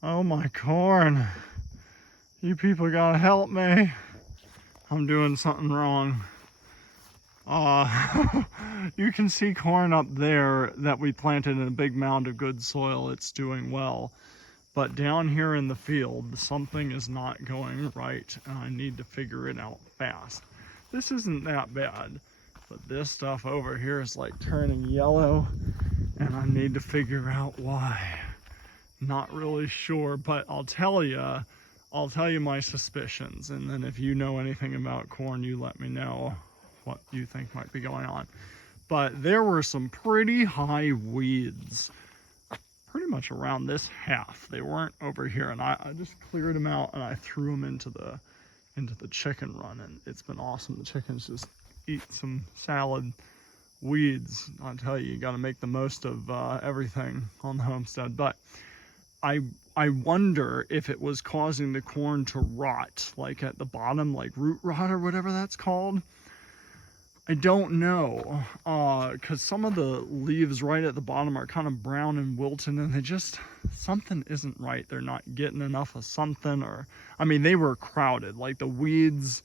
Oh my corn. You people gotta help me. I'm doing something wrong. You can see corn up there that we planted in a big mound of good soil. It's doing well. But down here in the field, something is not going right, and I need to figure it out fast. This isn't that bad, but this stuff over here is like turning yellow, and I need to figure out why. Not really sure, but I'll tell you my suspicions, and then if you know anything about corn, you let me know what you think might be going on. But there were some pretty high weeds pretty much around this half. They weren't over here, and I just cleared them out and I threw them into the chicken run, and it's been awesome. The chickens just eat some salad weeds. I'll tell you, you got to make the most of everything on the homestead. But I wonder if it was causing the corn to rot, like at the bottom, like root rot or whatever that's called. I don't know, because some of the leaves right at the bottom are kind of brown and wilted, and they just, something isn't right. They're not getting enough of something, or, I mean, they were crowded. Like the weeds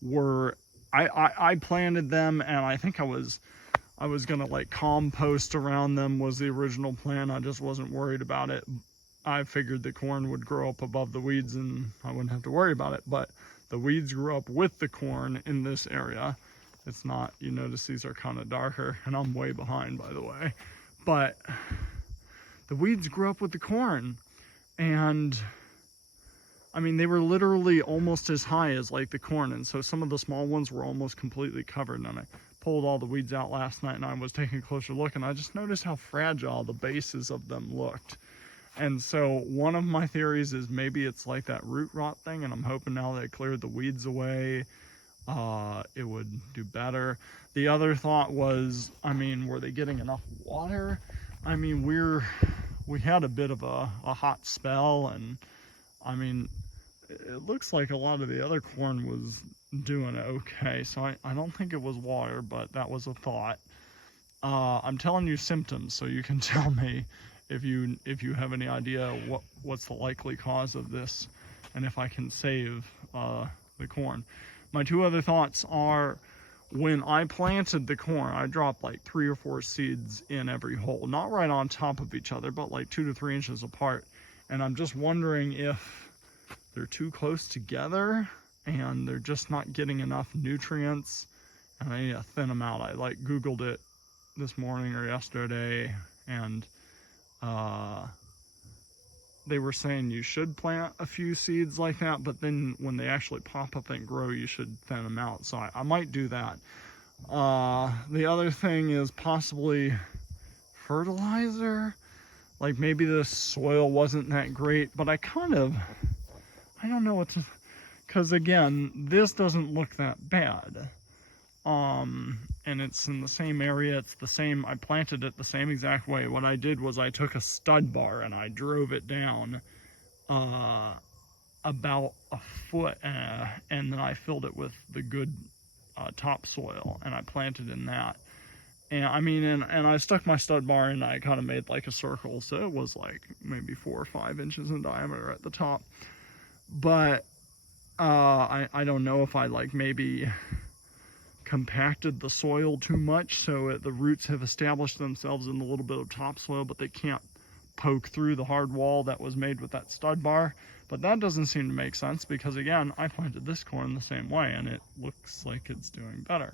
were, I planted them, and I think I was gonna like compost around them was the original plan. I just wasn't worried about it. I figured the corn would grow up above the weeds and I wouldn't have to worry about it, but the weeds grew up with the corn in this area. It's not, you notice these are kind of darker, and I'm way behind, by the way. But the weeds grew up with the corn, and I mean, they were literally almost as high as like the corn, and so some of the small ones were almost completely covered. And I pulled all the weeds out last night, and I was taking a closer look, and I just noticed how fragile the bases of them looked. And so one of my theories is maybe it's like that root rot thing, and I'm hoping now that I cleared the weeds away, it would do better. The other thought was, I mean, were they getting enough water? I mean, we had a bit of a hot spell, and I mean, it looks like a lot of the other corn was doing okay, so I don't think it was water, but that was a thought. I'm telling you symptoms, so you can tell me if you have any idea what's the likely cause of this, and if I can save the corn. My two other thoughts are, when I planted the corn, I dropped like 3 or 4 seeds in every hole, not right on top of each other, but like 2 to 3 inches apart. And I'm just wondering if they're too close together and they're just not getting enough nutrients, and I need to thin them out. I like Googled it this morning or yesterday, and they were saying you should plant a few seeds like that, but then when they actually pop up and grow, you should thin them out. So I might do that. The other thing is possibly fertilizer. Like maybe the soil wasn't that great, but I don't know what to, because again, this doesn't look that bad. And it's in the same area, it's the same, I planted it the same exact way. What I did was I took a stud bar and I drove it down about a foot, and then I filled it with the good topsoil, and I planted in that. And I mean, and I stuck my stud bar in, and I kind of made like a circle, so it was like maybe 4 or 5 inches in diameter at the top. But I don't know if I like maybe compacted the soil too much, so the roots have established themselves in a little bit of topsoil, but they can't poke through the hard wall that was made with that stud bar. But that doesn't seem to make sense, because again, I planted this corn the same way and it looks like it's doing better.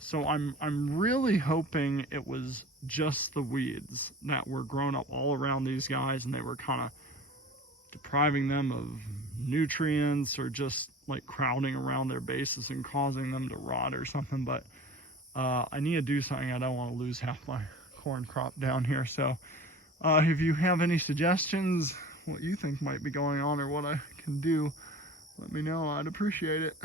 So I'm really hoping it was just the weeds that were growing up all around these guys, and they were kind of depriving them of nutrients, or just like crowding around their bases and causing them to rot or something. But I need to do something. I don't want to lose half my corn crop down here. So if you have any suggestions, what you think might be going on or what I can do, let me know. I'd appreciate it.